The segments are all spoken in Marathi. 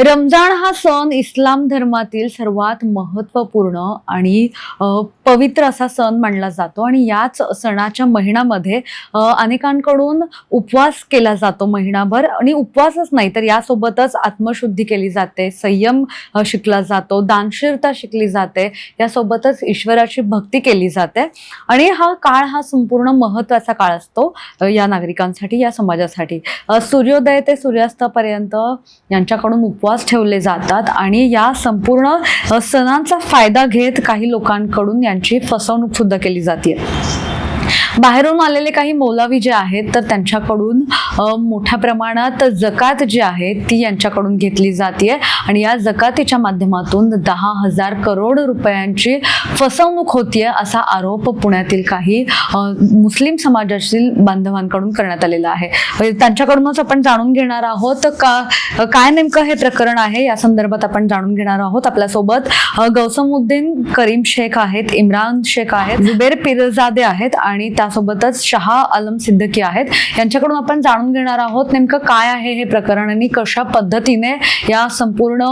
रमजान हा सण इस्लाम धर्मातील सर्वात महत्त्वपूर्ण आणि पवित्र असा सण मानला जातो. आणि याच सणाच्या महिन्यामध्ये अनेकांकडून उपवास केला जातो महिनाभर. आणि उपवासच नाही तर यासोबतच आत्मशुद्धी केली जाते संयम शिकला जातो दानशीरता शिकली जाते यासोबतच ईश्वराची भक्ती केली जाते. आणि हा काळ हा संपूर्ण महत्त्वाचा काळ असतो या नागरिकांसाठी या समाजासाठी. सूर्योदय ते सूर्यास्तापर्यंत यांच्याकडून उपवास ठेवले जातात आणि या संपूर्ण सणांचा फायदा घेत काही लोकांकडून यांची फसवणूक सुद्धा केली जाते. बाहेरून आलेले काही मौलावी जे आहेत तर त्यांच्याकडून मोठ्या प्रमाणात जकात जी आहे ती यांच्याकडून घेतली जाते आणि या जकातीच्या माध्यमातून दहा हजार करोड रुपयांची फसवणूक होतीये असा आरोप पुण्यातील काही मुस्लिम समाजातील बांधवांकडून करण्यात आलेला आहे. म्हणजे त्यांच्याकडूनच आपण जाणून घेणार आहोत का काय नेमकं हे प्रकरण आहे या संदर्भात आपण जाणून घेणार आहोत. आपल्यासोबत गौसमुद्दीन करीम शेख आहेत इम्रान शेख आहेत जुबेर पिरजादे आहेत आणि त्यासोबतच शहा आलम सिद्दकी आहेत. यांच्याकडून आपण जाणून घेणार आहोत नेमकं काय आहे हे प्रकरण आणि कशा पद्धतीने या संपूर्ण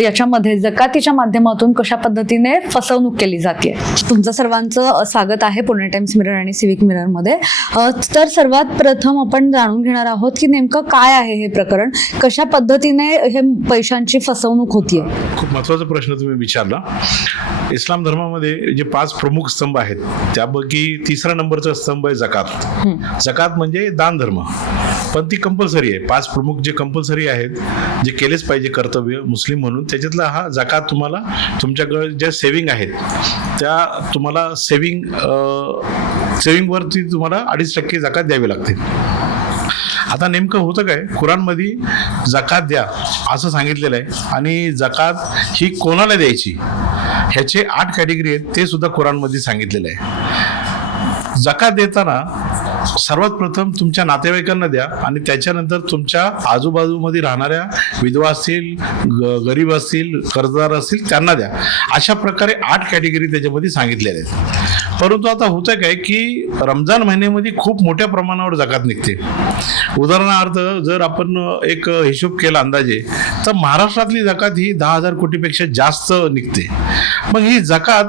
याच्यामध्ये जकातीच्या माध्यमातून कशा पद्धतीने फसवणूक केली जाते तुमचं सर्वांचं स्वागत आहे पुणे टाइम्स मिरर आणि सिविक मिररमध्ये. अ, तर सर्वात प्रथम आपण जाणून घेणार आहोत की नेमकं काय आहे हे प्रकरण कशा पद्धतीने हे पैशांची फसवणूक होतीये? खूप महत्त्वाचा प्रश्न तुम्ही विचारला. इस्लाम धर्मामध्ये जे पाच प्रमुख स्तंभ आहेत त्यापैकी तिसरा नंबरचा स्तंभ आहे जकात. जकात म्हणजे दान धर्म. पण ती कंपल्सरी आहे. पाच प्रमुख जे कंपल्सरी आहेत जे केलेच पाहिजे कर्तव्य मुस्लिम म्हणून त्याच्यातला हा जकात तुम्हाला तुमच्याकडे ज्या सेविंग आहेत त्या तुम्हाला सेविंग सेविंगवरती तुम्हाला अडीच टक्के जकात द्यावी लागते आता नेमकं होतं काय? कुराणमध्ये जकात द्या असं सांगितलेलं आहे. आणि जकात ही कोणाला द्यायची? ह्याचे आठ कॅटेगरी आहेत ते सुद्धा कुराणमध्ये सांगितलेलं आहे. जकात देताना सर्वात प्रथम तुमच्या नातेवाईकांना द्या आणि त्याच्यानंतर तुमच्या आजूबाजूमध्ये राहणाऱ्या विधवा असतील ग- गरीब असतील कर्जदार असतील त्यांना द्या. अशा प्रकारे आठ कॅटेगरी त्याच्यामध्ये सांगितलेल्या आहेत. परंतु आता होतं काय की रमजान महिन्यामध्ये खूप मोठ्या प्रमाणावर जकात निघते. उदाहरणार्थ जर आपण एक हिशोब केला अंदाजे तर महाराष्ट्रातली जकात ही दहा हजार कोटीपेक्षा जास्त निघते. मग ही जकात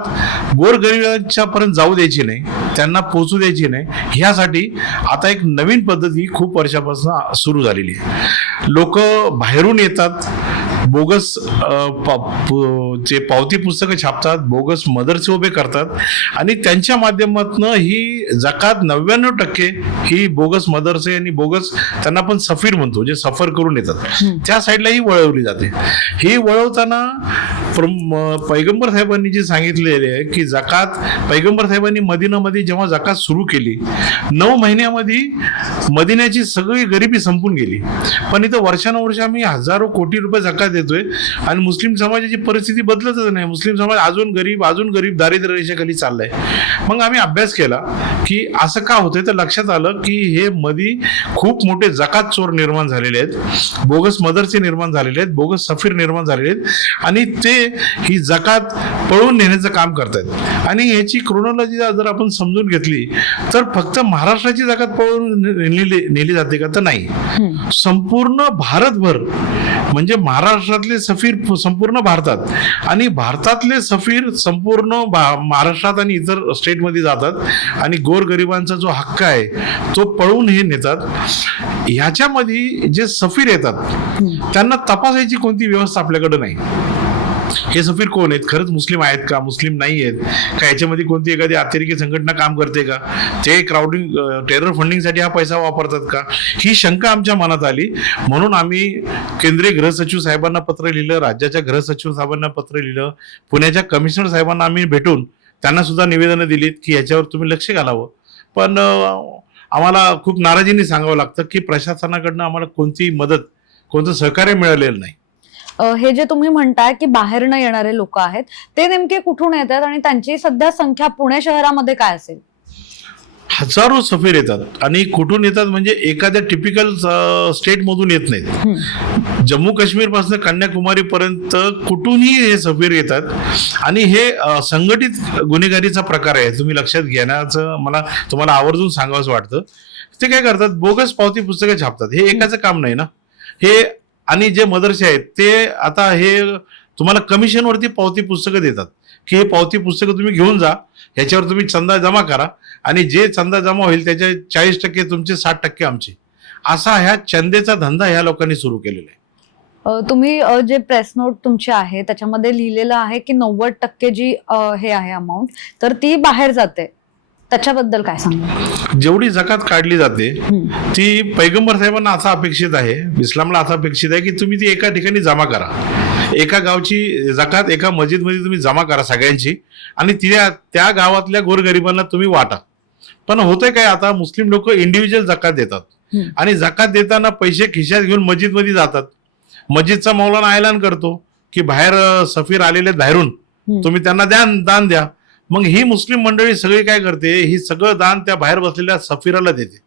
गोरगरिबांच्या पर्यंत जाऊ द्यायची नाही. त्यांना पोचू द्यायची नाही. ह्यासाठी आता एक नवीन पद्धती खूप वर्षापासून सुरू झालेली आहे. लोक बाहेरून येतात बोगस जे पावती पुस्तकं छापतात बोगस मदरसे उभे करतात. आणि त्यांच्या माध्यमातून ही जकात नव्याण्णव टक्के ही बोगस मदरसे आणि बोगस त्यांना आपण सफीर म्हणतो जे सफर करून येतात. त्या साईडला ही वळवली जाते. ही वळवताना पैगंबर साहेबांनी जे सांगितलेले आहे की जकात पैगंबर साहेबांनी मदिनामध्ये जेव्हा जकात सुरू केली नऊ महिन्यामध्ये मदिन्याची सगळी गरिबी संपून गेली. पण इथं वर्षानुवर्ष आम्ही हजारो कोटी रुपये जकात देतोय. आणि मुस्लिम समाजाची परिस्थिती बदलतच नाही. मुस्लिम समाज अजून गरीब अजून गरीब दारिद्र्य रेषेखाली चाललाय. मग आम्ही अभ्यास केला की असं का होतंय? तर लक्षात आलं की हे मधी खूप मोठे जकात चोर निर्माण झालेले आहेत. बोगस मदरसे निर्माण झालेले आहेत. बोगस सफीर निर्माण झालेले आहेत. आणि ते ही जकात पळवून नेण्याचं काम करतायत. आणि ह्याची क्रोनॉलॉजी जर आपण समजून घेतली तर फक्त महाराष्ट्राची जकात पळवून नेली नेली जाते का? तर नाही. संपूर्ण भारतभर म्हणजे महाराष्ट्रातले सफीर संपूर्ण भारतात आणि भारतातले सफीर संपूर्ण महाराष्ट्रात आणि इतर स्टेटमध्ये जातात आणि गोरगरिबांचा जो हक्क आहे तो पळवून हे नेतात. ह्याच्यामध्ये जे सफीर येतात त्यांना तपासायची कोणती व्यवस्था आपल्याकडे नाही. हे सफीर कोण आहेत? खरंच मुस्लिम आहेत का? मुस्लिम नाही आहेत. का याच्यामध्ये कोणती एखादी अतिरेकी संघटना काम करते का? ते क्राऊडिंग टेरर फंडिंगसाठी हा पैसा वापरतात का? ही शंका आमच्या मनात आली. म्हणून आम्ही केंद्रीय गृहसचिव साहेबांना पत्र लिहिलं राज्याच्या गृहसचिव साहेबांना पत्र लिहिलं पुण्याच्या कमिशनर साहेबांना आम्ही भेटून त्यांना सुद्धा निवेदनं दिलीत की याच्यावर तुम्ही लक्ष घालावं. पण आम्हाला खूप नाराजीने सांगावं लागतं की प्रशासनाकडनं आम्हाला कोणतीही मदत कोणतं सहकार्य मिळालेलं नाही. हे जे तुम्ही म्हणताय की बाहेरनं येणारे लोक आहेत ते नेमके कुठून येतात आणि त्यांची सध्या संख्या पुणे शहरामध्ये काय असेल? हजारो सफीर येतात आणि कुठून येतात म्हणजे एखाद्या टिपिकल स्टेट मधून येत नाहीत. जम्मू काश्मीरपासून कन्याकुमारी पर्यंत कुठूनही हे सफीर येतात आणि हे संघटित गुन्हेगारीचा प्रकार आहे. तुम्ही लक्षात घेण्याचं मला तुम्हाला आवर्जून सांगावंसं वाटतं. ते काय करतात? बोगस पावती पुस्तकं छापतात. हे एकाचं काम नाही ना. हे आणि जे मदरसे आहेत ते आता हे तुम्हाला कमिशनवरती पावती पुस्तकं देतात. की हे पावती पुस्तकं तुम्ही घेऊन जा ह्याच्यावर तुम्ही चंदा जमा करा आणि जे चंदा जमा होईल त्याचे चाळीस टक्के तुमचे साठ टक्के आमचे. असा ह्या चंदेचा धंदा ह्या लोकांनी सुरू केलेला आहे. तुम्ही जे प्रेस नोट तुमची आहे त्याच्यामध्ये लिहिलेलं आहे की नव्वद टक्के जी हे आहे अमाऊंट तर ती बाहेर जाते. त्याच्याबद्दल काय सांगा? जेवढी जकात काढली जाते. ती पैगंबर साहेबांना असं अपेक्षित आहे इस्लामला असं अपेक्षित आहे की तुम्ही ती एका ठिकाणी जमा करा. एका गावची जकात एका मस्जिदमध्ये तुम्ही जमा करा सगळ्यांची आणि त्या त्या गावातल्या गोरगरिबांना तुम्ही वाटा. पण होतंय काय आता मुस्लिम लोक इंडिव्हिज्युअल जकात देतात. आणि जकात देताना पैसे खिशात घेऊन मस्जिदमध्ये जातात. मस्जिदचा मौलाना ऐलान करतो की बाहेर सफीर आलेले बाहेरून. तुम्ही त्यांना द्या दान द्या. मग ही मुस्लिम मंडळी सगळी काय करते? ही सगळं दान त्या बाहेर बसलेल्या सफीराला देते.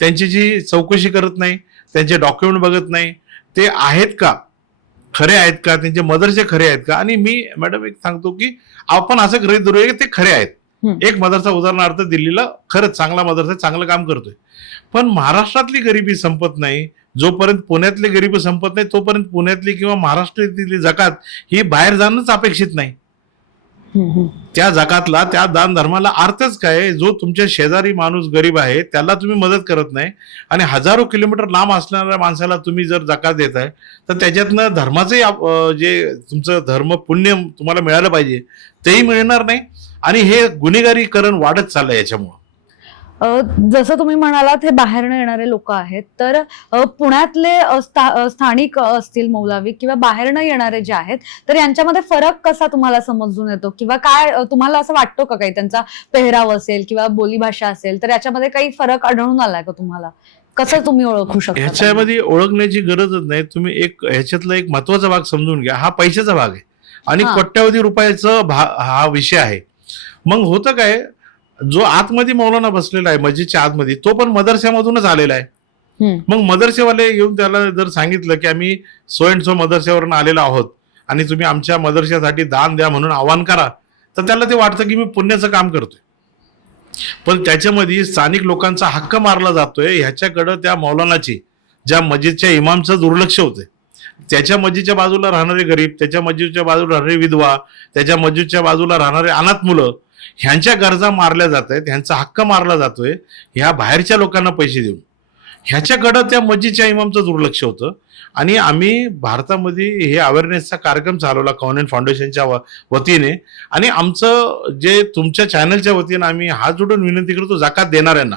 त्यांची जी चौकशी करत नाही त्यांचे डॉक्युमेंट बघत नाही ते आहेत का? खरे आहेत का? त्यांचे मदरसे खरे आहेत का? आणि मी मॅडम एक सांगतो की आपण असं गृहीत धरूया की ते खरे आहेत. एक मदरसा उदाहरणार्थ दिल्लीला खरंच चांगला मदरसा चांगलं काम करतोय. पण महाराष्ट्रातली गरिबी संपत नाही. जोपर्यंत पुण्यातली गरिबी संपत नाही तोपर्यंत पुण्यातली किंवा महाराष्ट्रातली जकात ही बाहेर जाणंच अपेक्षित नाही. त्या जगातला त्या दान धर्माला अर्थच काय जो तुमच्या शेजारी माणूस गरीब आहे त्याला तुम्ही मदत करत नाही. आणि हजारो किलोमीटर लांब असणाऱ्या माणसाला तुम्ही जर जकात देताय तर त्याच्यातनं धर्माचंही जे तुमचं धर्म पुण्य तुम्हाला मिळालं पाहिजे तेही मिळणार नाही. आणि हे गुन्हेगारीकरण वाढत चाललंय याच्यामुळं. जसं तुम्ही म्हणालात हे बाहेरनं येणारे लोक आहेत तर पुण्यातले स्था- स्थानिक असतील मौलावी किंवा बाहेरनं येणारे जे आहेत तर यांच्यामध्ये फरक कसा तुम्हाला समजून येतो? किंवा काय तुम्हाला असं वाटतो का काही त्यांचा पेहराव असेल किंवा बोलीभाषा असेल तर याच्यामध्ये काही फरक आढळून आलाय का तुम्हाला? कसं तुम्ही ओळखू शकता? ह्याच्यामध्ये ओळखण्याची गरजच नाही. तुम्ही एक ह्याच्यातला एक महत्त्वाचा भाग समजून घ्या. हा पैशाचा भाग आहे. आणि. कोट्यावधी रुपयाचं हा विषय आहे. मग होतं काय जो आतमध्ये मौलाना बसलेला आहे मस्जिदच्या आतमध्ये तो पण मदरस्यामधूनच आलेला आहे. मग मदरसेवाले येऊन त्याला जर सांगितलं की आम्ही सो अँड सो मदरसेवरून आलेलो आहोत आणि तुम्ही आमच्या मदरशासाठी दान द्या म्हणून आवाहन करा तर त्याला ते वाटतं की मी पुण्याचं काम करतोय. पण त्याच्यामध्ये स्थानिक लोकांचा हक्क मारला जातोय ह्याच्याकडं त्या मौलानाची ज्या मस्जिदच्या इमामचं दुर्लक्ष होतंय. त्याच्या मस्जिदच्या बाजूला राहणारे गरीब त्याच्या मस्जिदच्या बाजूला राहणारे विधवा त्याच्या मस्जिदच्या बाजूला राहणारे अनाथ मुलं ह्यांच्या गरजा मारल्या जात आहेत ह्यांचा हक्क मारला जातोय ह्या बाहेरच्या लोकांना पैसे देऊन. ह्याच्याकडं त्या मस्जिदच्या इमामचं दुर्लक्ष होतं. आणि आम्ही भारतामध्ये हे अवेअरनेसचा कार्यक्रम चालवला कॉन्व्हेंट फाउंडेशनच्या वतीने. आणि आमचं जे तुमच्या चॅनलच्या वतीने आम्ही हात जोडून विनंती करतो जाकात देणाऱ्यांना.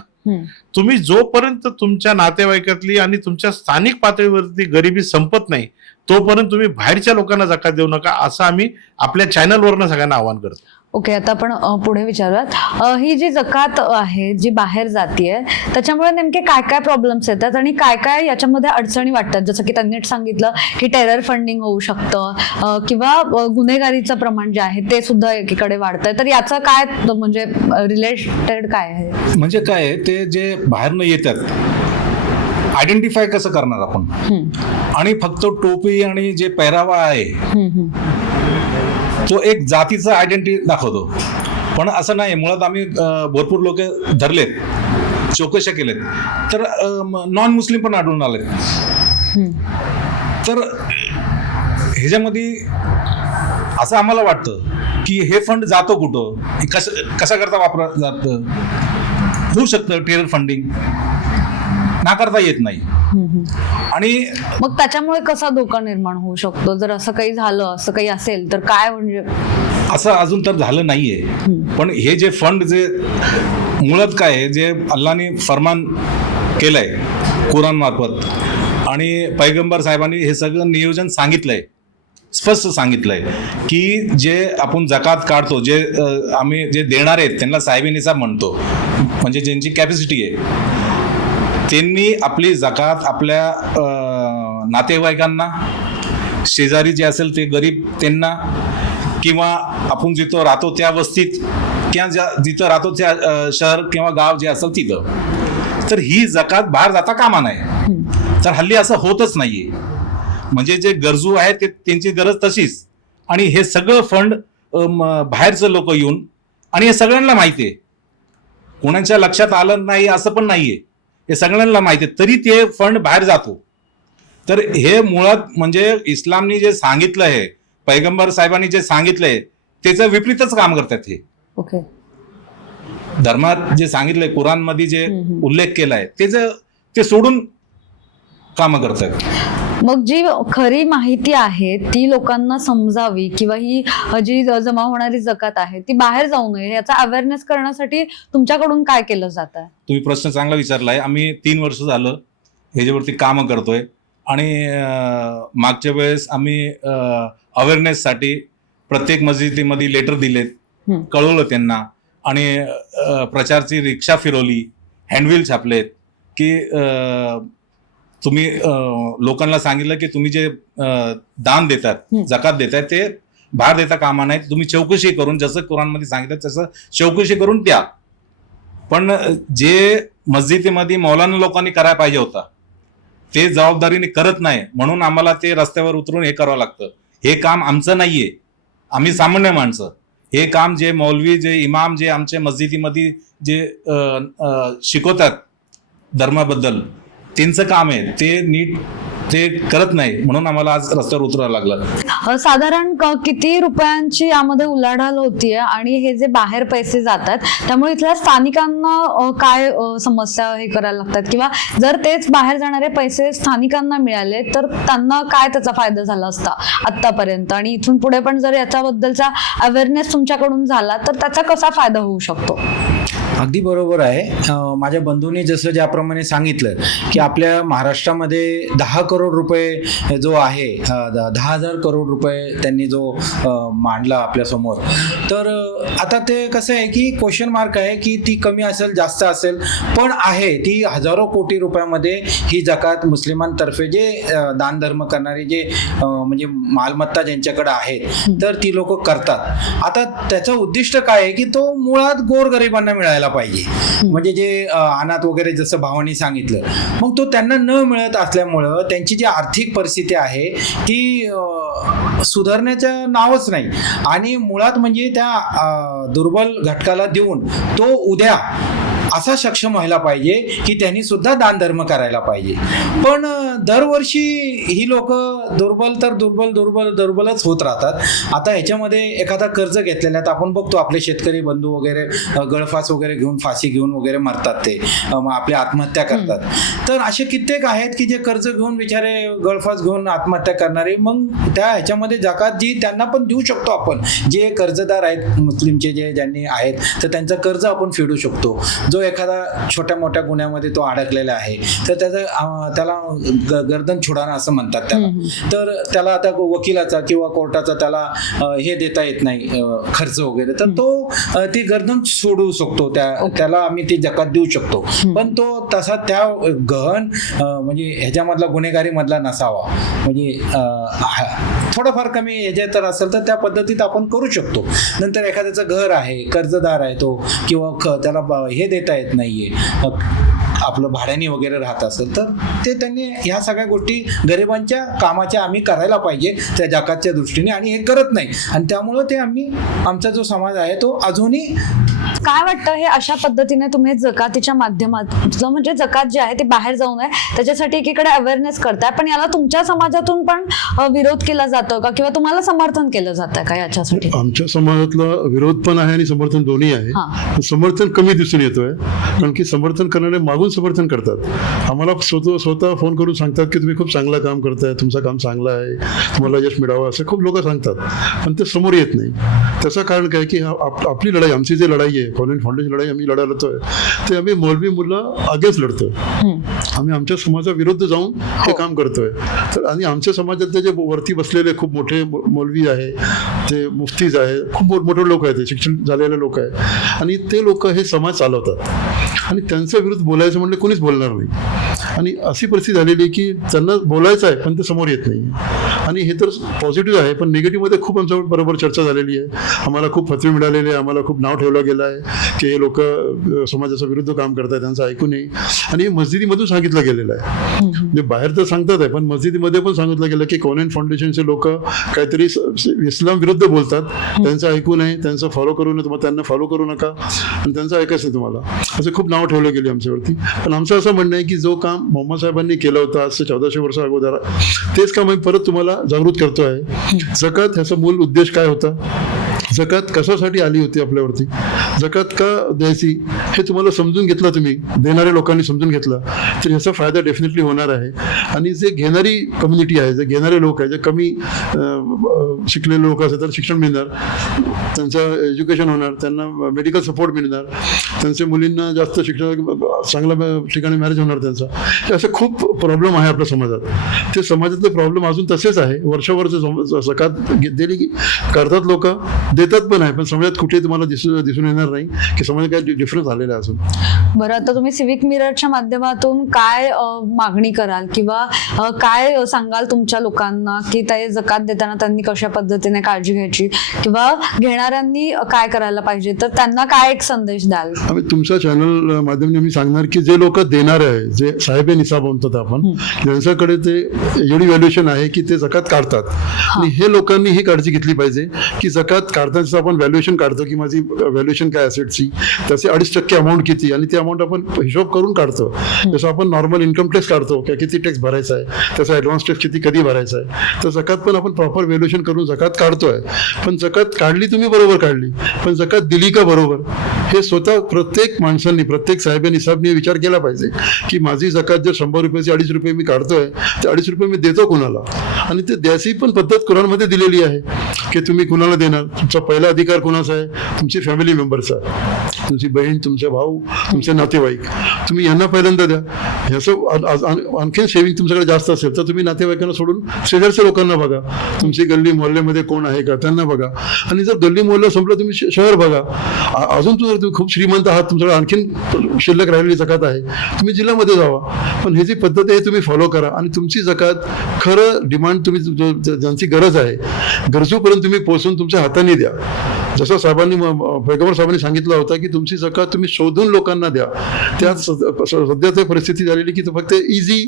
तुम्ही जोपर्यंत तुमच्या नातेवाईकातली आणि तुमच्या स्थानिक पातळीवरती गरिबी संपत नाही तोपर्यंत तुम्ही बाहेरच्या लोकांना जाकात देऊ नका असं आम्ही आपल्या चॅनलवरनं सगळ्यांना आवाहन करतो. ओके आता आपण पुढे विचारूयात. ही जी जकात आहे जी बाहेर जातीये त्याच्यामुळे नेमके काय काय प्रॉब्लेम्स येतात आणि काय काय याच्यामध्ये अडचणी वाटतात? जसं की त्यांनी सांगितलं की टेरर फंडिंग होऊ शकतं किंवा गुन्हेगारीचं प्रमाण जे आहे ते सुद्धा एकीकडे वाढतंय. तर याचं काय म्हणजे रिलेटेड काय आहे? म्हणजे काय ते जे बाहेरनं येतात आयडेंटिफाय कसं करणार आपण? आणि फक्त टोपी आणि जे पेहरावा आहे. तो एक जातीचा आयडेंटिटी दाखवतो. पण असं नाही मुळात आम्ही भरपूर लोक धरलेत चौकशा केलेत. तर नॉन मुस्लिम पण आढळून हम्म. तर ह्याच्यामध्ये असं आम्हाला वाटतं की हे फंड जातो कुठं? कसं कसा करता वापर जातं? होऊ शकतं टेरर फंडिंग नाकारता येत नाही. आणि मग त्याच्यामुळे कसा धोका निर्माण होऊ शकतो? जर असं काही झालं असं काही असेल तर काय म्हणजे? असं अजून तर झालं नाहीये. पण हे जे फंड जे मुळात काय आहे जे अल्लाने फरमान केलंय कुराण मार्फत आणि पैगंबर साहेबांनी हे सगळं नियोजन सांगितलंय स्पष्ट सांगितलंय की जे आपण जकात काढतो जे आम्ही जे देणार आहेत त्यांना साहेबी निसाब म्हणतो म्हणजे ज्यांची कॅपॅसिटी आहे. त्यांनी आपली जकात आपल्या नातेवाईकांना शेजारी जे असेल ते गरीब त्यांना किंवा आपण जिथं राहतो त्या वस्तीत किंवा ज्या जिथं राहतो त्या शहर किंवा गाव जे असेल तिथं तर ही जकात बाहेर जाता कामा नाही. तर हल्ली असं होतच नाहीये. म्हणजे जे गरजू आहेत ते त्यांची गरज तशीच. आणि हे सगळं फंड बाहेरचं लोक येऊन आणि हे सगळ्यांना माहिती आहे कोणाच्या लक्षात आलं नाही असं पण नाहीये. हे सगळ्यांना माहिती आहे. तरी ते फंड बाहेर जातो. तर हे मुळात म्हणजे इस्लामनी जे सांगितलं आहे पैगंबर साहेबांनी जे सांगितलंय त्याचं विपरीतच काम करतात हे. ओके. धर्मात जे सांगितलंय कुराणमध्ये जे. उल्लेख केलाय त्याचं ते सोडून काम करतात. मग जी खरी माहिती आहे ती लोकांना समजावी किंवा ही जी जमा होणारी जकात आहे ती बाहेर जाऊ नये याचा अवेअरनेस करण्यासाठी तुमच्याकडून काय केलं जात आहे? तुम्ही प्रश्न चांगला विचारलाय. आम्ही तीन वर्ष झालं ह्याच्यावरती कामं करतोय. आणि मागच्या वेळेस आम्ही अवेअरनेससाठी प्रत्येक मस्जिदीमध्ये लेटर दिलेत. कळवलं त्यांना. आणि प्रचारची रिक्षा फिरवली. हँडविल छापलेत. की तुम्ही लोकांना सांगितलं की तुम्ही जे दान देतात. जकात देतात ते बाहेर देता कामा नाहीत तुम्ही चौकशी करून जसं कुराणमध्ये सांगितलं तसं चौकशी करून द्या. पण जे मस्जिदीमध्ये मौलाना लोकांनी करायला पाहिजे होता ते जबाबदारीने करत नाही. म्हणून आम्हाला ते रस्त्यावर उतरून हे करावं लागतं. हे काम आमचं नाहीये. आम्ही सामान्य माणसं. हे काम जे मौलवी जे इमाम जे आमच्या मस्जिदीमध्ये जे शिकवतात धर्माबद्दल त्यांचं काम आहे. ते नीट ते करत नाही. म्हणून आम्हाला आज रस्त्यावर उतरावं लागलं. साधारण किती रुपयांची यामध्ये उलाढाल होतीये आणि हे जे बाहेर पैसे जातात त्यामुळे इथल्या स्थानिकांना काय समस्या हे करायला लागतात? किंवा जर तेच बाहेर जाणारे पैसे स्थानिकांना मिळाले तर त्यांना काय त्याचा फायदा झाला असता आतापर्यंत आणि इथून पुढे पण जर याच्याबद्दलचा अवेअरनेस तुमच्याकडून झाला तर त्याचा कसा फायदा होऊ शकतो? अगदी बरोबर आहे. माझ्या बंधूंनी जसं ज्याप्रमाणे सांगितलं की आपल्या महाराष्ट्रामध्ये दहा करोड रुपये जो आहे द- दहा हजार करोड रुपये त्यांनी जो मांडला आपल्यासमोर तर आता ते कसं आहे की क्वेश्चन मार्क आहे की ती कमी असेल जास्त असेल पण आहे ती हजारो कोटी रुपयामध्ये ही जकात मुस्लिमांतर्फे जे दानधर्म करणारे जे म्हणजे मालमत्ता ज्यांच्याकडे आहेत तर ती लोक करतात. आता त्याचं उद्दिष्ट काय आहे की तो मुळात गोरगरिबांना मिळायला पाहिजे. म्हणजे जे अनाथ वगैरे जसं भावानी सांगितलं मग तो त्यांना न मिळत असल्यामुळं त्यांची जी आर्थिक परिस्थिती आहे ती सुधारण्याचं नावच नाही. आणि मुळात म्हणजे त्या दुर्बल घटकाला देऊन तो उद्या असा सक्षम व्हायला पाहिजे की त्यांनी सुद्धा दानधर्म करायला पाहिजे. पण दरवर्षी ही लोक दुर्बल तर दुर्बल दुर्बल दुर्बलच होत राहतात. आता ह्याच्यामध्ये एखादा कर्ज घेतलेला आहे आपण बघतो आपले शेतकरी बंधू वगैरे गळफास वगैरे घेऊन फाशी घेऊन वगैरे मरतात ते. आपली आत्महत्या करतात. तर असे कित्येक आहेत की जे कर्ज घेऊन बिचारे गळफास घेऊन आत्महत्या करणारे मग त्या ह्याच्यामध्ये जकात जी त्यांना पण देऊ शकतो आपण. जे कर्जदार आहेत मुस्लिमचे जे ज्यांनी आहेत तर त्यांचं कर्ज आपण फेडू शकतो. जो एखादा छोट्या मोठ्या गुन्ह्यामध्ये तो अडकलेला आहे तर त्याचं त्याला गर्दन छुडाना असं म्हणतात त्याला. तर त्याला आता वकिलाचा किंवा कोर्टाचा त्याला हे देता येत नाही खर्च वगैरे. तर तो ती गर्दन सोडू शकतो त्या त्याला आम्ही ती जकात देऊ शकतो. पण तो तसा त्या गहन म्हणजे ह्याच्यामधला गुन्हेगारी मधला नसावा. म्हणजे थोडंफार कमी ह्याच्यात तर असेल तर त्या पद्धतीत आपण करू शकतो. नंतर एखाद्याचं घर आहे कर्जदार आहे तो किंवा त्याला हे देता येत नाहीये अं, आपलं भाड्याने वगैरे राहत असेल तर ते त्यांनी ह्या सगळ्या गोष्टी गरिबांच्या कामाच्या आम्ही करायला पाहिजे त्या जकातच्या दृष्टीने आणि हे करत नाही. आणि त्यामुळं ते आम्ही आमचा जो समाज आहे तो अजूनही काय वाटतं हे अशा पद्धतीने तुम्ही जकातीच्या माध्यमातून म्हणजे जकात जे आहे ते बाहेर जाऊ नये त्याच्यासाठी एकीकडे अवेअरनेस करताय पण याला तुमच्या समाजातून पण विरोध केला जातो का? किंवा तुम्हाला समर्थन केलं जातं का याच्यासाठी? आमच्या समाजातला विरोध पण आहे आणि समर्थन दोन्ही आहे. हा. पण समर्थन कमी दिसून येतोय. कारण की समर्थन करणारे मागून समर्थन करतात. आम्हाला स्वतः स्वतः फोन करून सांगतात की तुम्ही खूप चांगलं काम करताय तुमचं काम चांगलं आहे तुम्हाला यश मिळावं असं खूप लोक सांगतात. पण ते समोर येत नाही. त्याचं कारण काय की हा- आप- आपली लढाई आमची जी लढाई आहे कॉलेज फाउंडेशन लढाई आम्ही लढा लढतोय ते आम्ही मौलवी मुलं अगेन्स्ट लढतोय. आम्ही आमच्या समाजाविरुद्ध जाऊन हे काम करतोय. तर आणि आमच्या समाजातले जे वरती बसलेले खूप मोठे मौलवी आहे ते मुफ्तीज आहे. खूप मोठ मोठे लोक आहेत ते शिक्षण झालेले लोक आहेत. आणि ते लोक हे समाज चालवतात. आणि त्यांच्या विरुद्ध बोलायचं म्हणजे कोणीच बोलणार नाही. आणि अशी परिस्थिती झालेली आहे की त्यांना बोलायचं आहे पण ते समोर येत नाही. आणि हे तर पॉझिटिव्ह आहे पण निगेटिव्हमध्ये खूप आमच्या बरोबर चर्चा झालेली आहे. आम्हाला खूप फतवे मिळालेले आहे आम्हाला खूप नाव ठेवलं गेलं आहे की हे लोक समाजाच्या विरुद्ध काम करतात त्यांचं ऐकू नये आणि हे मस्जिदीमधून सांगितलं गेलेलं आहे. म्हणजे बाहेर तर सांगतात आहे पण मस्जिदीमध्ये पण सांगितलं गेलं की कॉन्व्हेंट फाउंडेशनचे लोक काहीतरी इस्लाम विरुद्ध बोलतात. त्यांचं ऐकू नये त्यांचं फॉलो करू नये तुम्हाला त्यांना फॉलो करू नका. आणि त्यांचं ऐकायचं आहे तुम्हाला. असं खूप नाव ठेवलं गेले आमच्यावरती. पण आमचं असं म्हणणं आहे की जो काम मोहम्मद साहेबांनी केलं होतं आज चौदाशे वर्ष अगोदर तेच काम आम्ही परत तुम्हाला जागृत करतो आहे जकात ह्याचा मूल उद्देश काय होता? जकात कशासाठी आली होती आपल्यावरती? जकात का द्यायची हे तुम्हाला समजून घेतलं तुम्ही. देणाऱ्या लोकांनी समजून घेतलं. तर ह्याचा फायदा डेफिनेटली होणार आहे. आणि जे घेणारी कम्युनिटी आहे जे घेणारे लोक आहे जे कमी शिकलेले लोक असतात तर शिक्षण मिळणार. त्यांचं एज्युकेशन होणार त्यांना मेडिकल सपोर्ट मिळणार. त्यांच्या मुलींना जास्त शिक्षण चांगल्या ठिकाणी मॅरेज होणार त्यांचा. हे असे खूप प्रॉब्लेम आहे आपल्या समाजात. ते समाजातले प्रॉब्लेम अजून तसेच आहे. वर्षावर्ष सकाळ दिली की करतात लोक. देतात पण आहे पण समाजात कुठे तुम्हाला दिसून दिसून येणार नाही. की समाजात काय डिफरन्स आलेला अजून? बरं आता तुम्ही सिविक मिररच्या माध्यमातून काय मागणी कराल किंवा काय सांगाल तुमच्या लोकांना की ते जकात देताना त्यांनी कशा पद्धतीने काळजी घ्यायची? किंवा घेणाऱ्यांनी काय करायला पाहिजे? तर त्यांना काय एक संदेश द्याल? आम्ही तुमच्या चॅनल माध्यमाने आम्ही सांगणार की जे लोक देणारे आहे जे साहेबे निसाब म्हणतात आपण त्यांच्याकडे ते एवढी व्हॅल्युएशन आहे की ते जकात काढतात. आणि हे लोकांनी ही काळजी घेतली पाहिजे की जकात काढताना जसं आपण व्हॅल्युएशन काढतो की माझी व्हॅल्युएशन काय असेटची त्याचे अडीच टक्के अमाऊंट किती? आणि ते अमाऊंट आपण हिशोब करून काढतो. जसं आपण नॉर्मल इन्कम टॅक्स काढतो की किती टॅक्स भरायचा आहे त्याचा ॲडव्हान्स टॅक्स किती कधी भरायचा आहे. तर जकात पण आपण प्रॉपर व्हॅल्युएशन करून जकात काढतोय. पण जकात काढली तुम्ही बरोबर काढली. पण जकात दिली का बरोबर? हे स्वतः प्रत्येक माणसांनी प्रत्येक साहेबांनी साहेबने विचार केला पाहिजे की माझी जकात जर शंभर रुपयाची अडीच रुपये मी काढतोय ते अडीच रुपये मी देतो कुणाला? आणि ते द्यायची पण पद्धत कुराणमध्ये दिलेली आहे की तुम्ही कुणाला देणार? तुमचा पहिला अधिकार कुणाचा आहे? तुमची फॅमिली मेंबरचा तुमची बहीण तुमचे भाऊ तुमचे नातेवाईक. तुम्ही यांना पहिल्यांदा द्या. ह्याचं आणखीन सेविंग तुमच्याकडे जास्त असेल तर तुम्ही नातेवाईकांना सोडून शेजारच्या लोकांना बघा. तुमची गल्ली मोहल्ल्यामध्ये कोण आहे का त्यांना बघा. आणि जर गल्ली मोहल्ला संपलं तुम्ही शहर बघा. अजून तुम्ही तुम्ही खूप श्रीमंत आहात तुमच्याकडे आणखीन शिल्लक राहिलेली जकात आहे तुम्ही जिल्ह्यामध्ये जावा. पण ही जी पद्धत आहे तुम्ही फॉलो करा. आणि तुमची जकात खरं डिमांड तुम्ही ज्यांची गरज आहे गरजूपर्यंत तुम्ही पोहोचून तुमच्या हाताने द्या. जसं साहेबांनी म- पैगंबर साहेबांनी सांगितलं होतं की तुमची जकात तुम्ही शोधून लोकांना द्या. त्यात सध्याची परिस्थिती झालेली की तो फक्त इझी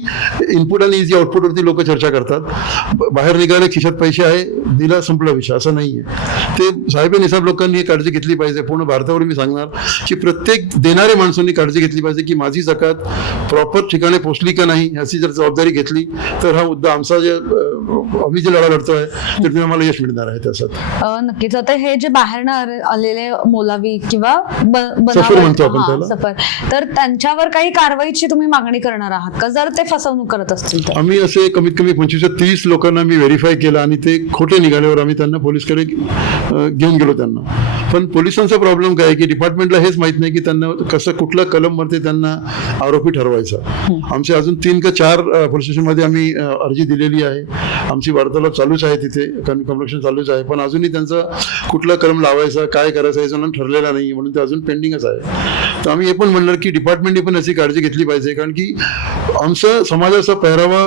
इनपुट आणि इझी आउटपुटवरती लोक चर्चा करतात. बाहेर निघाले खिशात पैसे आहे दिला संपला विषय असं नाही आहे ते साहेब निसाब लोकांनी ही काळजी घेतली पाहिजे. पूर्ण भारतावर मी सांगणार की प्रत्येक देणाऱ्या माणसांनी काळजी घेतली पाहिजे की माझी जकात प्रॉपर ठिकाणी पोचली का नाही याची जर जबाबदारी घेतली तर हा मुद्दा आमचा जे आम्ही जे लढा लढतोय तर तुम्ही आम्हाला यश मिळणार आहे अ, नक्कीच. आता हे जे बाहेरनं आले- आलेले मोलावी किंवा म्हणतो आपण त्याला. सफर. तर त्यांच्यावर काही कारवाईची तुम्ही मागणी करणार आहात का? जर ते फसवणूक करत असतील तर. आम्ही असे कमीत कमी पंचवीस तीस लोकांना मी व्हेरीफाय केलं आणि ते खोटे निघाल्यावर आम्ही त्यांना पोलीसकडे घेऊन गेलो त्यांना. पण पोलिसांचा प्रॉब्लेम काय की डिपार्टमेंटला हेच माहीत नाही की त्यांना कसं कुठल्या कलममध्ये त्यांना आरोपी ठरवायचा. आमचे अजून तीन का चार पोलीस स्टेशनमध्ये आम्ही अर्जी दिलेली आहे. आमची वार्तालाप चालूच आहे तिथे कन्व्हर्सेशन चालूच आहे पण अजूनही त्यांचा कुठला क्रम लावायचा काय करायचं याचं म्हणून ठरलेला नाही म्हणून ते अजून पेंडिंगच आहे. तर आम्ही हे पण म्हणणार की डिपार्टमेंटने पण याची काळजी घेतली पाहिजे कारण की आमचा समाजाचा पेहरावा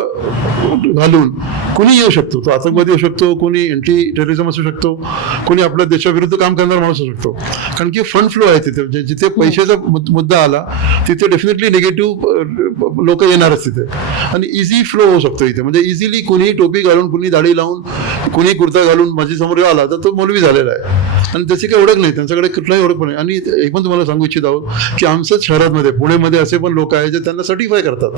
घालून कोणी येऊ शकतो? तो आतंकवादी येऊ शकतो कोणी अँटी टेररिझम असू शकतो कोणी आपल्या देशाविरुद्ध काम करणारा माणूस असू शकतो. कारण की फंड फ्लो आहे तिथे. जे- जिथे पैशाचा मुद- मुद्दा आला तिथे डेफिनेटली निगेटिव्ह लोक येणारच तिथे. आणि इझी फ्लो होऊ शकतो इथे. म्हणजे इझिली कोणी टोपी घालून कोणी दाढी लावून कोणी कुर्ता घालून माझी समोर आला तर तो मौलवी झालेला आहे. आणि त्याची काही ओळख नाही. त्यांच्याकडे कुठलाही ओळख पण नाही. आणि एक पण तुम्हाला सांगू इच्छित आहोत की आमच्याच शहरामध्ये पुणेमध्ये असे पण लोक आहेत जे त्यांना सर्टिफाय करतात.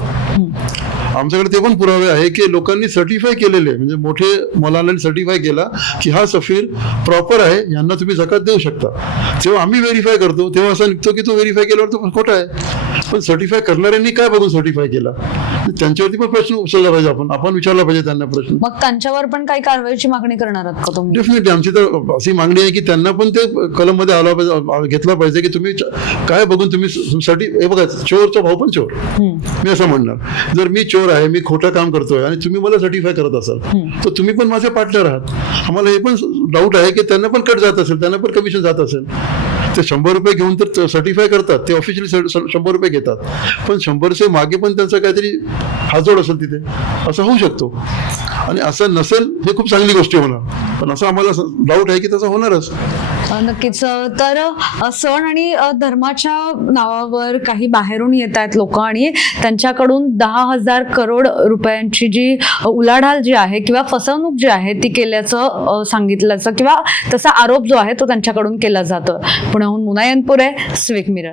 आमच्याकडे ते पण पुरावे आहे की लोकांनी सर्टिफाय केलेले म्हणजे मोठे मुलांनी सर्टिफाय केला की हा सफीर प्रॉपर आहे यांना तुम्ही जकात देऊ शकता. जेव्हा आम्ही व्हेरीफाय करतो तेव्हा असं निघतो की तो व्हेरीफाय केल्यावर तो खोटा आहे. पण सर्टिफाय करणाऱ्यांनी काय बघून सर्टिफाय केला? त्यांच्यावरती पण प्रश्न उचलला पाहिजे आपण आपण विचारला पाहिजे त्यांना प्रश्न. मग त्यांच्यावर पण काही कारवाईची मागणी करणार आहात का तुम्ही? डेफिनेटली आमची तर अशी मागणी आहे की त्यांना पण ते कलममध्ये आला पाहिजे घेतला पाहिजे की तुम्ही काय बघून तुम्ही हे बघा चोरचा भाऊ पण चोर. मी असं म्हणणार. जर मी चोर आहे मी खोटं काम करतोय आणि तुम्ही मला सर्टिफाय करत असाल. तर तुम्ही पण माझे पार्टनर आहात. आम्हाला हे पण डाऊट आहे की त्यांना पण कट जात असेल त्यांना पण कमिशन जात असेल. ते शंभर रुपये घेऊन तर सर्टिफाय करतात ते ऑफिशियली शंभर रुपये घेतात. पण शंभरचे मागे पण त्यांचा काहीतरी हातजोड असेल तिथे. असं होऊ शकतो. आणि असं नसेल हे खूप चांगली गोष्टी होणार पण असं आम्हाला डाऊट आहे की तसं होणारच. नक्कीच. तर सण आणि धर्माच्या नावावर काही बाहेरून येत आहेत लोक आणि त्यांच्याकडून दहा हजार करोड रुपयांची जी उलाढाल जी आहे किंवा फसवणूक जी आहे ती केल्याचं सांगितल्याचं किंवा तसा आरोप जो आहे तो त्यांच्याकडून केला जातो पुण्याहून मुनायनपूर आहे स्विक मिरर